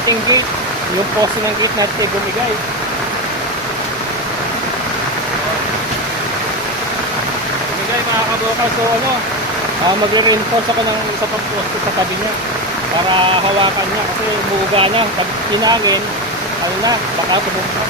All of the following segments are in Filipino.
ating gate. Yung poste ng gate natin ay bumigay. Bumigay mga kabukal. So ano, magre-reinforce ako ng isa pang poste sa tabi niya para hawakan niya kasi umuuga na. Pag pinangin, ano na, baka tumuka.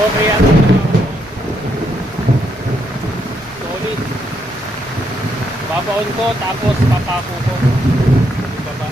Okay yan. Solid. Babaon ko tapos papako ko. Baba.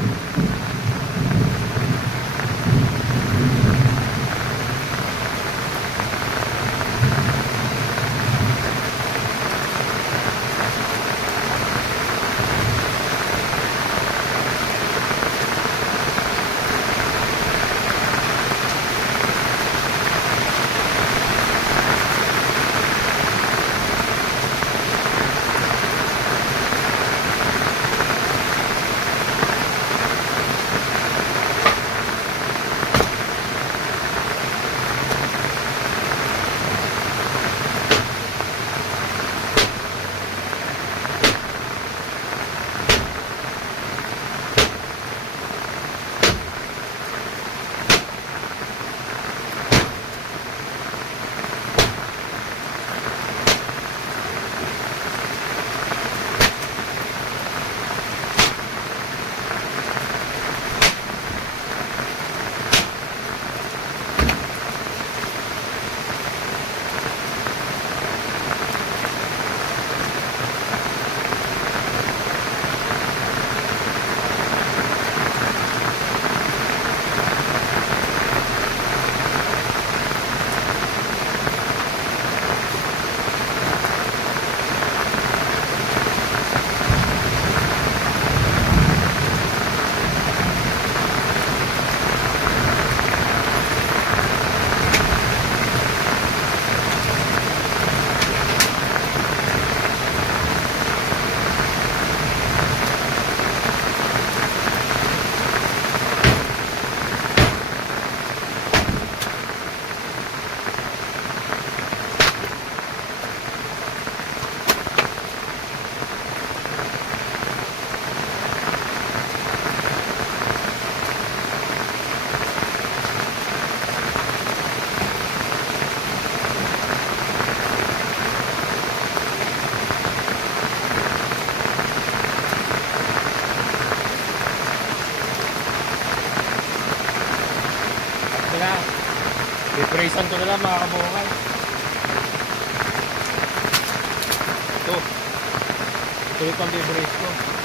Depression ko na lang mga kabukal. Tuloy pang bibrace ko.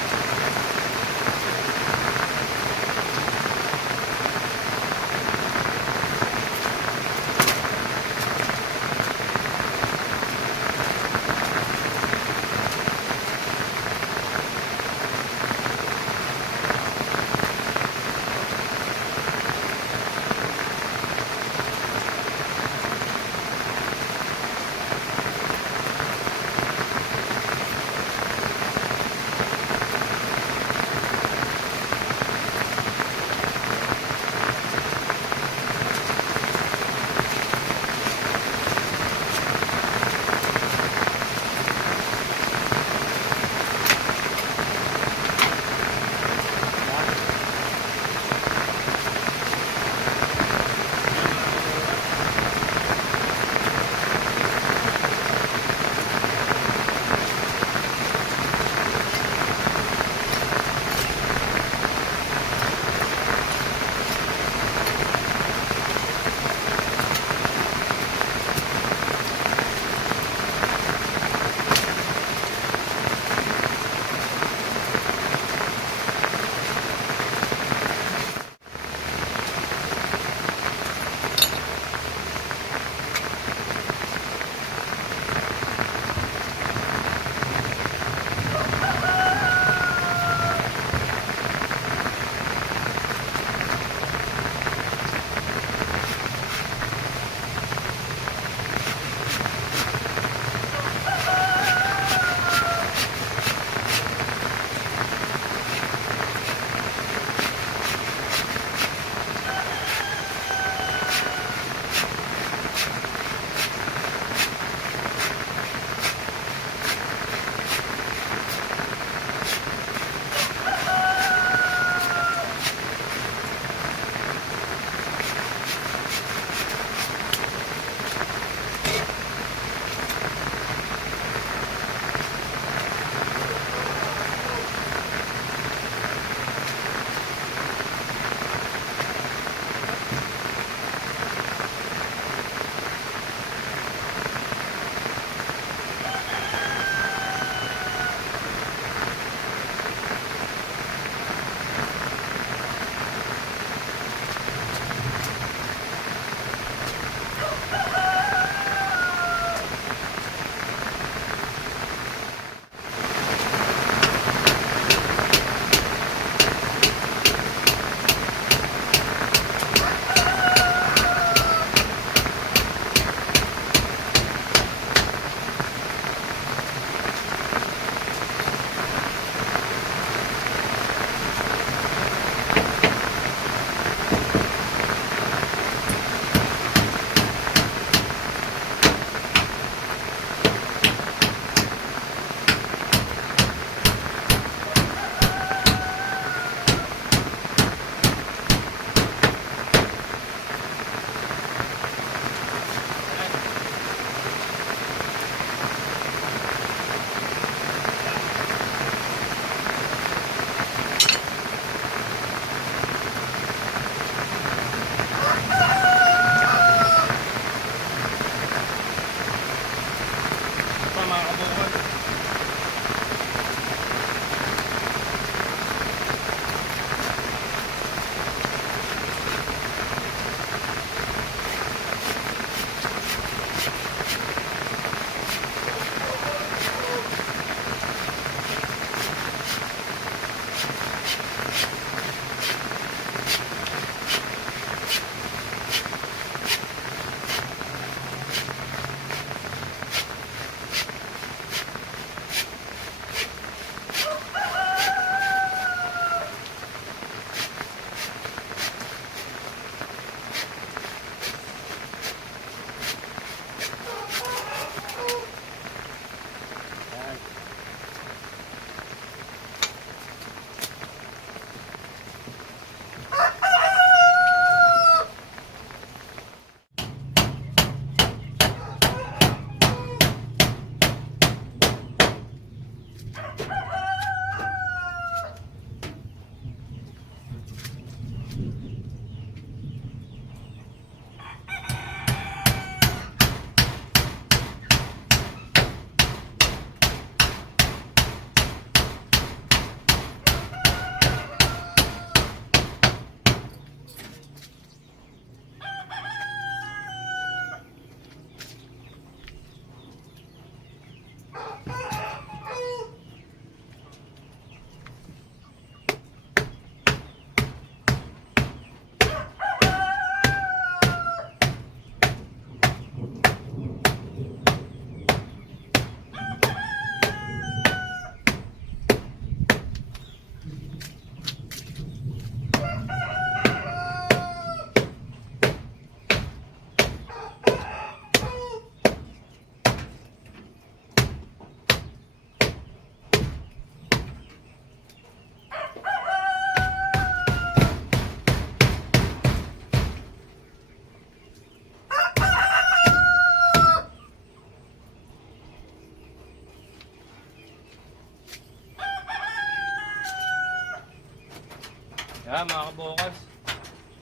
Yan mga kabukals.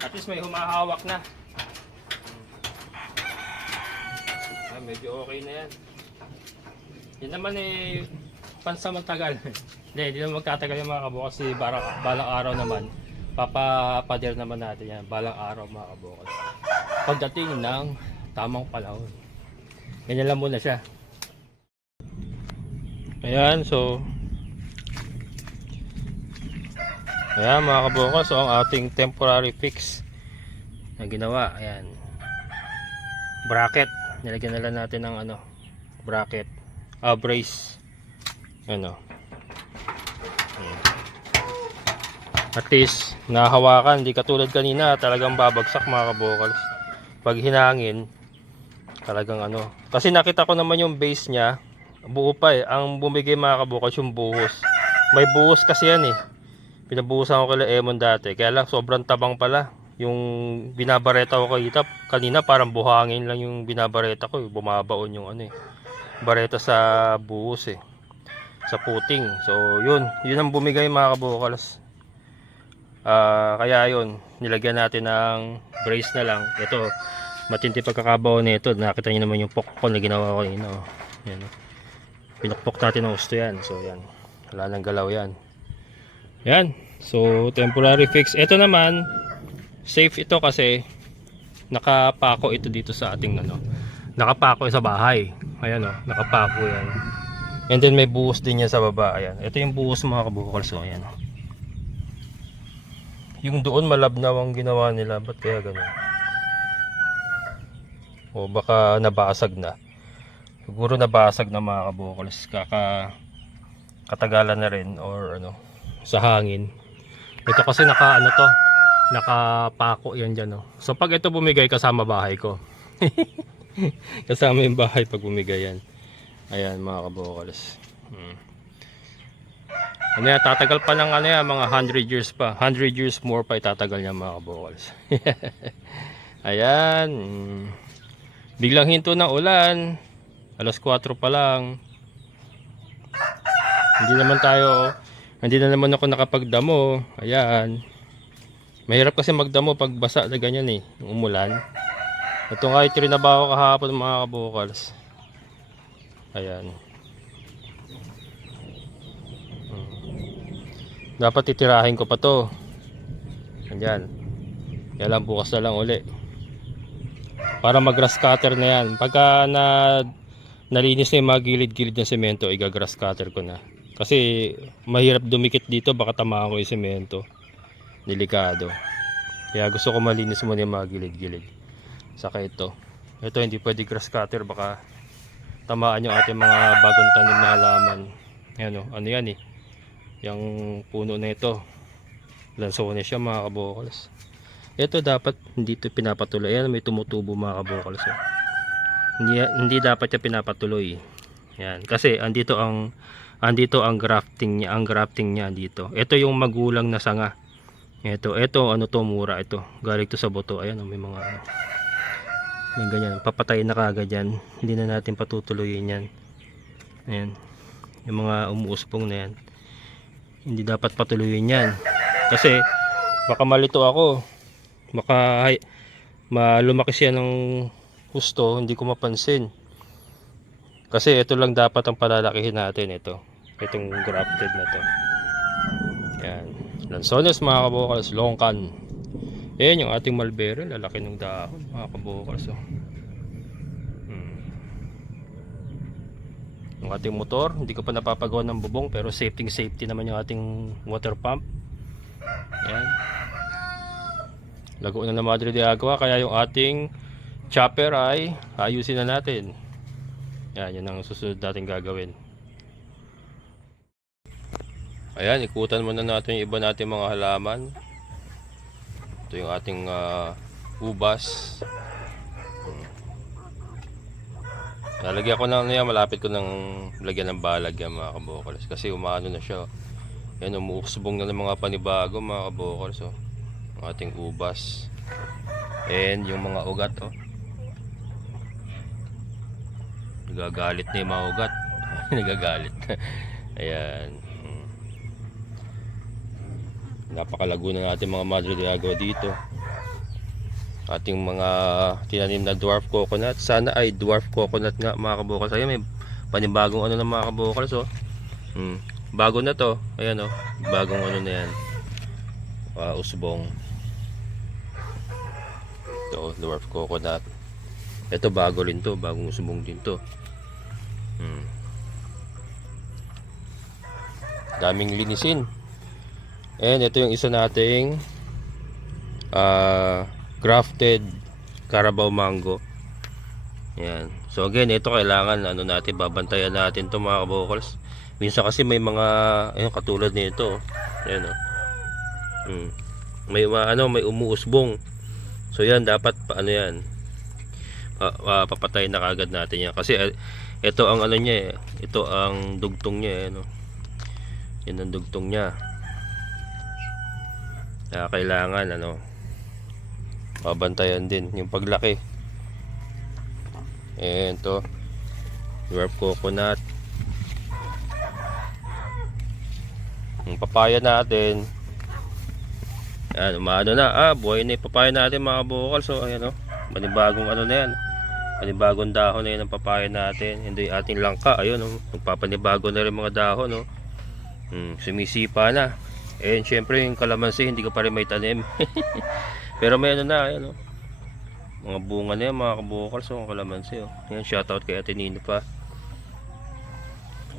At least may humahawak na. Medyo okay na yan. Yan naman eh, pansamantagal. Hindi naman magtatagal yung mga kabukals. Kasi balang araw naman, papapader naman natin yan. Balang araw mga kabukals. Pagdating ng tamang panahon. Ganyan lang muna siya. Ayan, so ayan mga kabukals, so ang ating temporary fix na ginawa, ayan, bracket, nilagyan na lang natin ng ano, bracket, brace, ano, at least nahawakan, di katulad kanina talagang babagsak mga kabukals pag hinangin, talagang ano, kasi nakita ko naman yung base nya buo pa eh. Ang bumigay mga kabukals yung buhos, may buhos kasi yan eh. Pinabuhusan ko kila Emon dati, kaya lang sobrang tabang pala yung binabareta ko kanina, parang buhangin lang yung binabareta ko, bumabaon yung ano eh, bareta sa buhos eh, sa puting. So yun ang bumigay mga kabukals. Kaya yun, nilagyan natin ng brace na lang. Ito, matindi pagkakabaw nito. Nakita niyo naman yung pokpon na ginawa ko kanina, oh. Yan, oh. Pinukpok natin ng gusto yan. So yan, wala nang galaw yan. Yan, so temporary fix. Ito naman, safe ito kasi nakapako ito dito sa ating ano, nakapako sa bahay. Ayan oh, nakapako yan. And then may buhos din yan sa baba. Ayan, ito yung buhos mga kabukals. So ayan oh. Yung doon malabnaw ang ginawa nila, ba't kaya ganun? O baka nabasag na. Siguro nabasag na mga kabukals, katagalan na rin or ano, sa hangin. Ito kasi naka ano to, nakapako yan dyan, oh. So pag ito bumigay, kasama bahay ko. Kasama yung bahay pag bumigay yan. Ayan mga kabukals. Ano yan, tatagal pa ng ano yan, mga 100 years pa. 100 years more pa itatagal niya mga kabukals. Ayan. Biglang hinto ng ulan. Alas 4 pa lang. Hindi na naman ako nakapagdamo. Ayan. Mahirap kasi magdamo pag basa na ganyan eh, umulan. Ito nga ito rin na ba ako kahapon mga kabukals. Ayan. Dapat titirahin ko pa to. Ayan. Kaya lang bukas na lang uli. Para mag-grass cutter na yan. Pagka nalinis na yung mga gilid-gilid ng semento, iga-grass cutter ko na. Kasi mahirap dumikit dito, baka tamaan ko yung semento. Delikado. Kaya gusto ko malinis muna yung mga gilid-gilid. Saka ito hindi pwede grass cutter, baka tamaan yung ating mga bagong tanim na halaman. Ayan o, ano yan eh, yung puno na ito, lansones siya mga kabukals. Ito dapat hindi ito pinapatuloy. Ayan, may tumutubo mga kabukals, oh. Hindi dapat siya pinapatuloy. Yan, kasi andito ang grafting niya dito. Ito yung magulang na sanga. Ito ano to, mura ito. Galing to sa buto. Ayan, may mga ano. Yung ganyan, papatayin na kagad yan. Hindi na natin patutuloyin yan. Ayan. Yung mga umuuspong na yan. Hindi dapat patuloyin yan. Kasi baka malito ako. Baka lumaki siya ng gusto, hindi ko mapansin. Kasi ito lang dapat ang palalakihin natin, itong grafted na to. Yan, lansones mga kabukals, longkan. Yan yung ating mulberry, lalaki ng dahon mga kabukals, oh. Yung ating motor, hindi ko pa napapagawa ng bubong, pero safety naman yung ating water pump. Yan, lago na Madre de Agua, kaya yung ating chopper ay ayusin na natin. Yan ang susunod natin gagawin. Ayan, ikutan muna natin yung iba natin mga halaman. Ito yung ating ubas. Lalagyan ko na yan, malapit ko ng lagyan ng balag yan mga kabukals, kasi umano na siya. Yan, umuusbong na ng mga panibago mga kabukals, oh. Ang ating ubas. And yung mga ugat, oh. Nagagalit na yung mga ugat. Nagagalit. Ayan. Napakalago na natin mga Madre de Agua dito. Ating mga tinanim na dwarf coconut. Sana ay dwarf coconut nga mga kabukals. Ayan, may panibagong ano na mga kabukals, oh. Bago na to. Ayan, oh. Bagong ano na yan. Usbong. Ito, dwarf coconut. Ito bago rin to. Bagong usbong din to. Daming linisin. And ito yung isa nating grafted Carabao mango. Yan. So again, ito kailangan ano natin, babantayan natin to mga kabukals. Minsan kasi may mga ayun, katulad nito. Ayan, oh. May may umuusbong. So yan, dapat paano yan? Papatay na kagad natin yan kasi ito ang ano niya, ito ang dugtong niya, ano. Yan ang dugtong niya. Kailangan ano, babantayan din yung paglaki. And to dwarf coconut. Yung papaya natin, yan, umaano na, buhay na yung papaya natin mga kabukals. So ayan, oh, manibagong ano na yan, manibagong dahon na yan ng papaya natin. Hindi ating langka, ayun, oh, magpapanibago na rin mga dahon, oh. Sumisipa na. And syempre yung kalamansi hindi ko pa rin may tanim. Pero may ano na, ayan, oh, mga bunga na yan mga kabukals, oh, kalamansi, oh. Ayan, shoutout kay Ate Nino pa.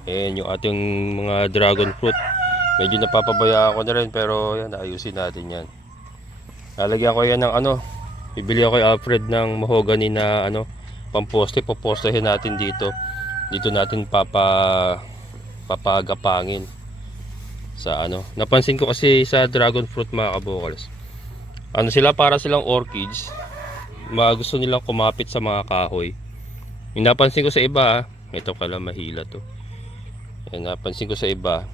And yung ating mga dragon fruit, medyo napapabaya ako na rin, pero yan, ayusin natin yan. Lalagyan ko yan ng ano, bibili ako kay Alfred ng mahogany na ano, pamposte. Popostehin natin dito. Dito natin papagapangin sa ano. Napansin ko kasi sa dragon fruit mga kabukals, ano sila, para silang orchids. Gusto nilang kumapit sa mga kahoy. Yung napansin ko sa iba, ito kala mahila to. Yan, napansin ko sa iba.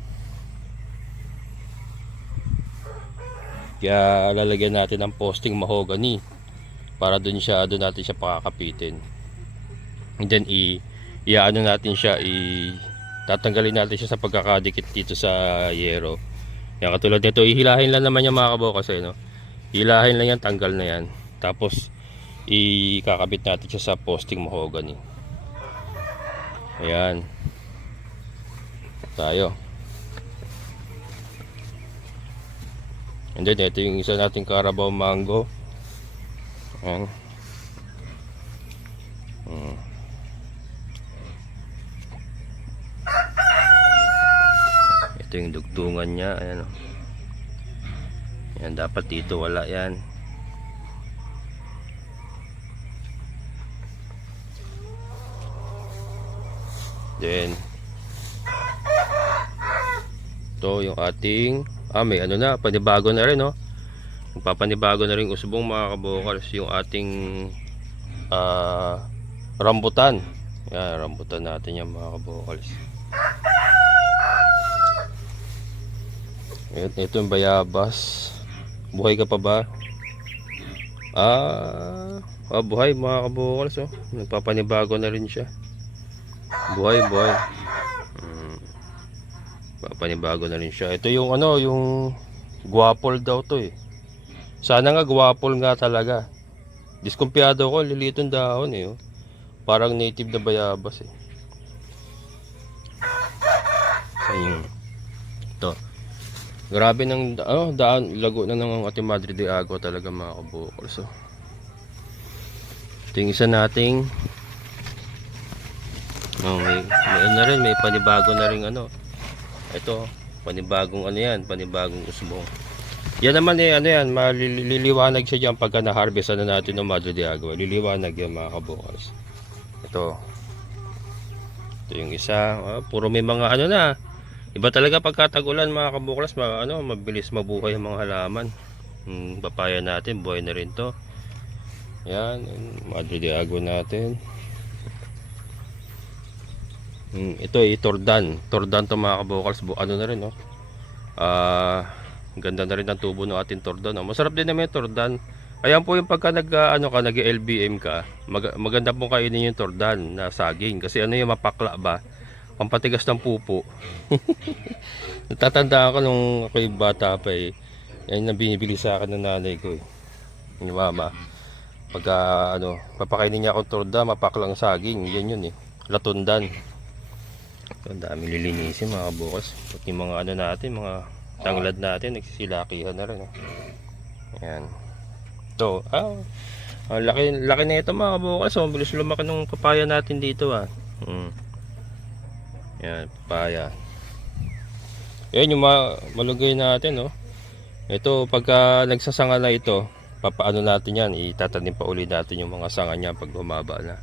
Kaya lalagyan natin ng posting mahogany para doon natin siya pakakapitin. And then iaano natin siya, tatanggalin natin siya sa pagkakadikit dito sa yero. Yan, katulad nito, ihilahin lang naman yung mga kabukals, no? Hilahin lang yan, tanggal na yan. Tapos ikakabit natin siya sa posting mahogany. Ayan. Tayo. And then ito yung isa nating Carabao mango. Ayan. Ito yung dugtungan niya. Ayan, oh. Yan, dapat dito wala yan. Then ito yung ating may ano na, panibago na rin, no? Magpapanibago na rin usbong mga kabukals, yung ating rambutan. Yan, rambutan natin yan mga kabukals. Ito yung bayabas. Buhay ka pa ba? Buhay mga kabukals, oh. Nagpapanibago na rin siya. Buhay. Panibago na rin siya. Ito yung ano, yung guwapol daw to, eh. Sana nga guwapol nga talaga. Diskumpiyado ko, lilitong dahon, eh, oh. Parang native na bayabas, eh. Ayun. Ito. Grabe ng daan, lago na ng ating Madre de Agua talaga mga kabukals. So, ito yung isa nating may ano rin, may panibago na rin ano. Ito, panibagong ano yan, panibagong usbong. Yan naman ano yan, maliliwanag siya dyan pagka na-harvest na natin ng Madre de Agua. Liliwanag yan mga kabukals. Ito yung isa, puro may mga ano na. Iba talaga pagkatagulan mga kabukals, mabilis mabuhay ang mga halaman. Papaya natin, buhay na rin to. Yan, Madre de Agua natin. Ito ay tordan to mga kabukals. Ano na rin, no? Ganda na rin ang tubo ng ating tordan, no? Masarap din naman yung tordan. Ayan po yung pagka nag-LBM ka, maganda pong kainin yung tordan na saging. Kasi ano yung mapakla ba? Pampatigas ng pupo. Natatandaan ko nung ako'y bata pa, eh. Yan ang binibili sa akin ng nanay ko eh. Yung mama. Pagka papakainin niya akong torda, mapaklang saging. Yan yun eh. Latundan. Ang daming lilinisin mga bukas. Pati mga natin, mga tanglad natin, nagsisilakihan na rin. Ayan. Ito, ang laki na ito mga bukas. Ang bilis lumaki ng papaya natin dito Ayan, papaya. Ayan yung malugay natin Ito pagka nagsasanga na ito, papaano natin yan, itatanim pa uli natin yung mga sanga niya pag humaba na.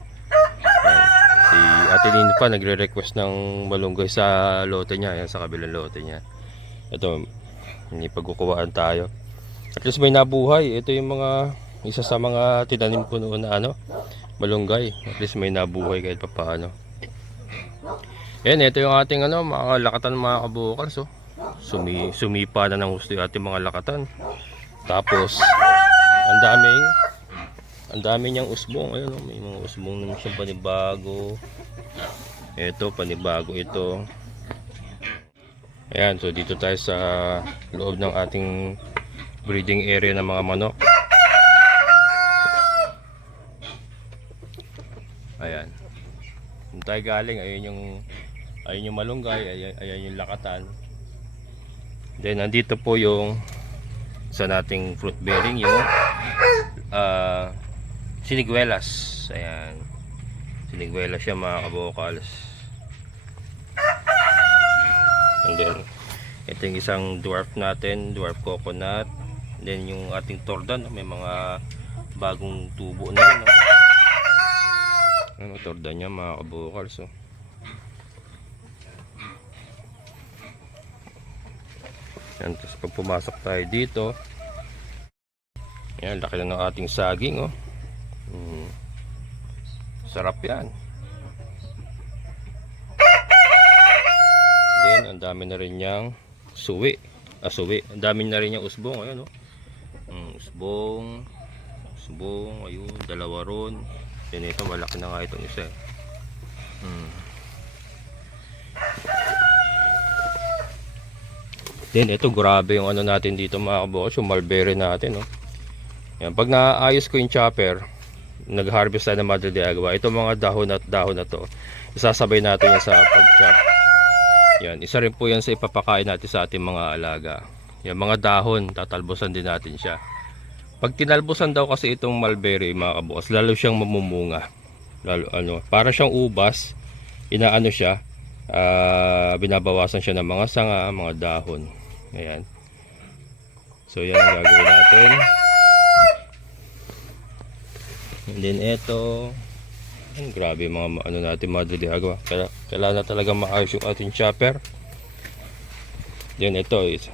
Ayan. Si Ate Lino pa nagre-request ng malunggay sa lote niya, yan sa kabilang lote niya. Ito, hindi pagkukuhaan tayo. At least may nabuhay. Ito yung isa sa mga tinanim ko noon na malunggay. At least may nabuhay kahit pa paano. Yan, ito yung ating mga lakatan mga kabukals. Sumipa na ng gusto yung ating mga lakatan. Tapos, ang dami niyang usbong. Ayun, may mga usbong naman siyang panibago. Ito, panibago ito. Ayan, so dito tayo sa loob ng ating breeding area ng mga manok. Ayan. Kung tayo galing, ayun yung malunggay, ayan yung lakatan. Then nandito po yung sa nating fruit bearing, yung siniguelas. Ayan. Siniguelas siya mga kabokals. And then ito yung isang dwarf natin, dwarf coconut. Then yung ating tordan, may mga bagong tubo na rin. Ano tordan niya mga kabokals. Yan, tapos pag pumasok tayo dito, yan, laki na ng ating saging sarap yan. Then ang dami na rin niyang suwi. Ang dami na rin niyang usbong. Ayan usbong, ayun, dalawa ron. Yan, ito malaki na nga itong isa Then ito, grabe yung natin dito mga kabukals, yung mulberry natin Yan, pag naayos ko yung chopper, nag-harvest tayo ng Madre de Agua, ito mga dahon na to, isasabay natin yan sa pag-chop. Yan, isa rin po yan sa ipapakain natin sa ating mga alaga. Yan, mga dahon, tatalbosan din natin siya. Pag tinalbosan daw kasi itong mulberry mga kabukals, lalo siyang mamumunga. Lalo para siyang ubas, inaano siya, binabawasan siya ng mga sanga, mga dahon. Ayan. So yan ang gagawin natin. And then ito, grabe mga natin Madre de Agua. Kailangan na talaga maayos yung ating chopper. Then ito is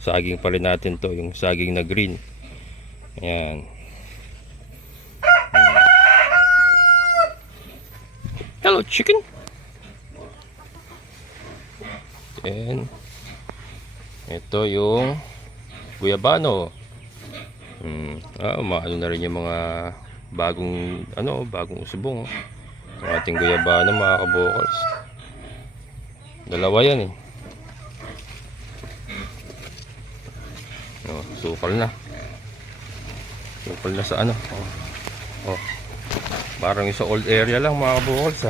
saging pa rin natin to, yung saging na green. Ayan. Hello chicken. And ito yung guyabano. Maano na rin yung mga bagong usbong. Ang ating guyabano mga kabokals. Dalawa yan sukal na. Sukal na sa parang sa old area lang mga kabokals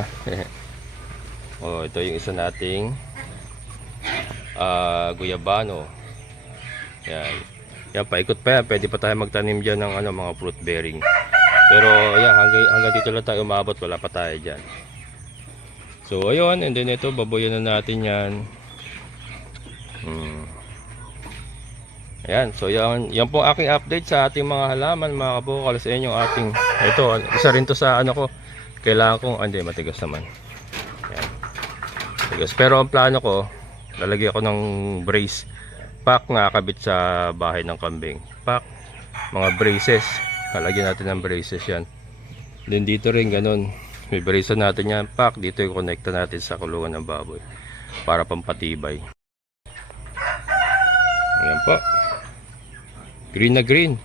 ito yung isa nating guyabano. Yan, paikot pa yan. Pwede pa tayo magtanim dyan ng mga fruit bearing. Pero yan, hanggang dito lang tayo umabot. Wala pa tayo dyan. So ayun, and then ito, baboyan na natin yan. Ayan, so yan po aking update sa ating mga halaman mga kabokals. Ayan yung ating, ito, isa rin to sa ko. Kailangan kong, hindi, matigas naman. Ayan. Matigas. Pero ang plano ko, lalagyan ko ng brace pack na kabit sa bahay ng kambing. Pack, mga braces. Lalagyan natin ng braces yan. Then dito rin ganun. May brace natin yan. Pack, dito yung connecta natin sa kulungan ng baboy. Para pampatibay. Ayan po. Green na green.